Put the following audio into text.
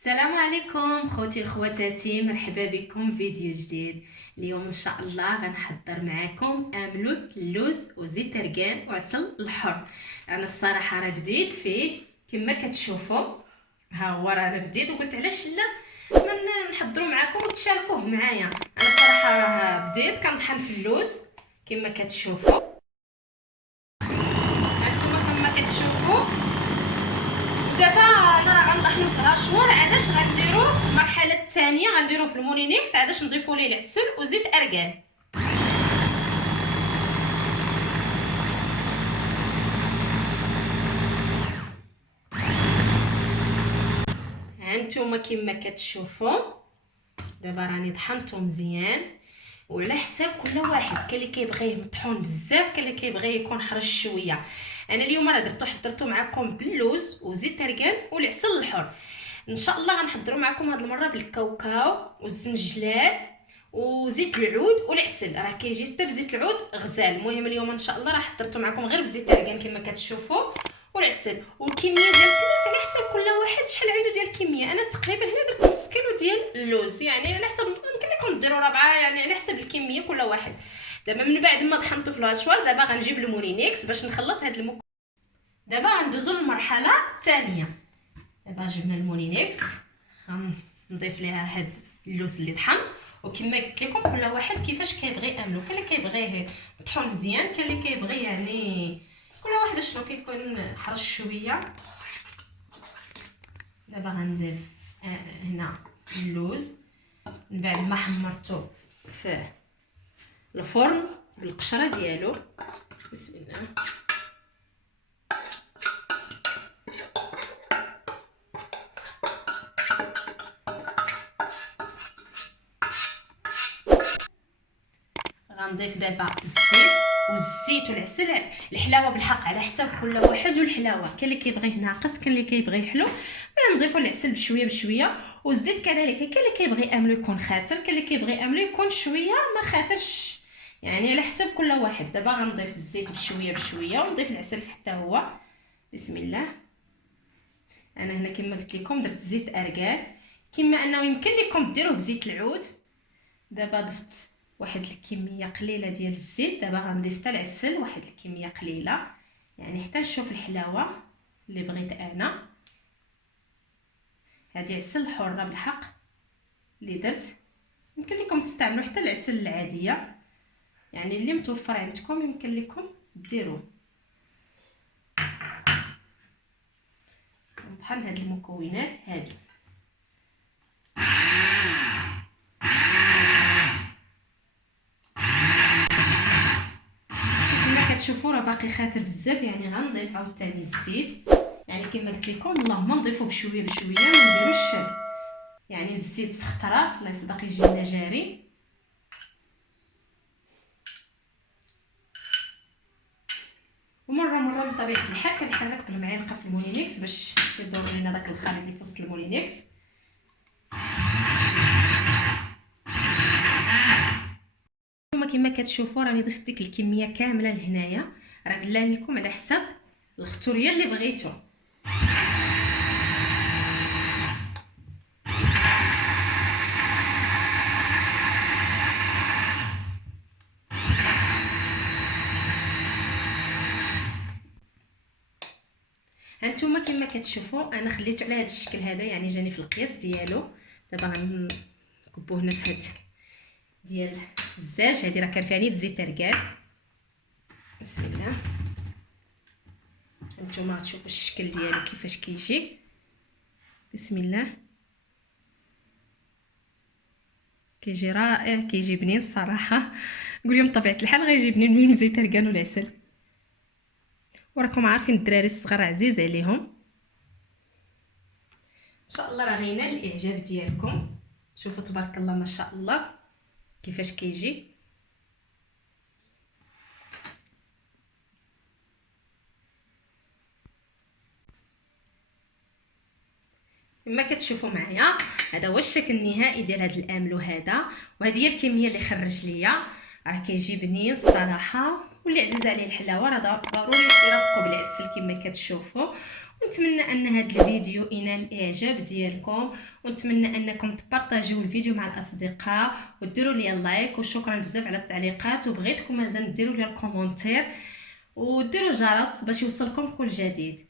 السلام عليكم خوتي الخواتاتي، مرحبا بكم فيديو جديد. اليوم ان شاء الله غنحضر معكم املوت اللوز وزيت رقان وعسل الحر. انا الصراحه راه بديت فيه كما كتشوفوا. ها هو راه انا بديت وقلت علاش لا ما نحضروا معكم وتشاركوه معايا. انا الصراحه راه بديت كنطحن في اللوز كما كتشوفوا. هانتوما كما كتشوفوا دابا انا راه غنطحنو في الاشوار. عاداش غنديرو المرحله الثانيه غنديروه في المونينيكس عاداش نضيفوا ليه العسل وزيت ارغان. هانتوما كما كتشوفوا دابا راني طحنته مزيان وعلى حساب كل واحد. كاين اللي كيبغيه مطحون بزاف، كاين اللي كيبغيه يكون حرش شويه. انا اليوم راه حضرته معكم باللوز وزيت ارغان والعسل الحر. ان شاء الله غنحضروا معكم هاد المره بالكاوكاو والزنجلال وزيت العود والعسل. راه كيجي حتى بزيت العود غزال. المهم اليوم ان شاء الله راه حضرته معكم غير بزيت ارغان كما كتشوفوا والعسل. والكميه ديال الفلوس على حساب كل واحد شحال عنده ديال الكميه. انا تقريبا هنا درت نص كيلو ديال اللوز، يعني على حسب يمكن لكم ديروا ربعه، يعني على حسب الكميه كل واحد. دابا من بعد ما طحنته في الاشوار دابا غنجيب المونينيكس باش نخلط هاد دابا غندوزو للمرحله الثانيه. دابا جبنا المونينيكس غنضيف ليها هاد اللوز اللي طحنت. وكما قلت لكم كل واحد كيفاش كيبغي املو. كاين اللي كيبغيه مطحون مزيان، كاين اللي كيبغي يعني كل واحد شنو كيكون حرش شويه. دابا غنضيف هنا اللوز من بعد ما حمرته في الفرن بالقشره ديالو. بسم الله. غنضيف دابا الزيت والزيت والعسل. الحلاوه بالحق على حساب كل واحد والحلاوه. كاين اللي كيبغيه ناقص، كاين اللي كيبغيه حلو. نضيفوا العسل بشويه بشويه والزيت كذلك. كاين اللي كيبغي املو يكون خاطر، كاين اللي كيبغي املو يكون شويه ما خاطرش، يعني على حساب كل واحد. دابا غنضيف الزيت بشويه بشويه ونضيف العسل حتى هو. بسم الله. انا هنا كما قلت لكم درت زيت ارغان، كما انه يمكن لكم ديروه بزيت العود. دابا ضفت واحد الكميه قليله ديال الزيت. دابا غنضيف حتى العسل واحد الكميه قليله، يعني حتى نشوف الحلاوه اللي بغيت انا. هذه عسل حره بالحق اللي درت. يمكن لكم تستعملوا حتى العسل العاديه، يعني اللي متوفر عندكم يمكن لكم ديروه. نطحن هاد المكونات هادو. كتشوفوا راه باقي خاطر بزاف، يعني غنضيف عاوتاني الزيت. يعني كما قلت لكم اللهم نضيفوا بشويه بشويه، ما نديروش يعني الزيت في خطره الله يصدق يجي لنا جاري. ومره مره بطبيعه الحال كنحرك بالمعلقه في المونينيكس باش يدور لنا داك الخليط اللي في وسط المونينيكس. كما كتشوفوا راني ضفت ديك الكميه كامله لهنايا. راه قلنا لكم على حساب الخطوريه اللي بغيتو. هانتوما كما كتشوفوا انا خليته على هذا الشكل هذا، يعني جاني في القياس ديالو. دابا غنكبوه هنا في هاد ديال الزاج. هذه راه كان فيها نيت زيت رقان. بسم الله. هانتوما تشوفوا الشكل ديالو كيفاش كيجي. بسم الله. كيجي رائع، كيجي بنين الصراحه. نقول لهم بطبيعه الحال غيجي بنين من زيت رقان والعسل. وراكم عارفين الدراري الصغار عزيز عليهم. ان شاء الله راه غينال الاعجاب ديالكم. شوفوا تبارك الله ما شاء الله كيفاش كيجي. كما كتشوفوا معايا هذا هو الشكل النهائي ديال هذا الاملو هذا. وهذه هي الكميه اللي خرج ليا. راه كيجي بنين الصراحه. واللي عزيز عليه الحلاوه راه ضروري يرافقوا بالعسل كما كتشوفوا. ونتمنى ان هذا الفيديو ينال الاعجاب ديالكم، ونتمنى انكم تبارطاجيو الفيديو مع الاصدقاء وديروا لي اللايك. وشكرا بزاف على التعليقات، وبغيتكم مازال ديروا لي الكومونتير وديروا الجرس باش يوصلكم كل جديد.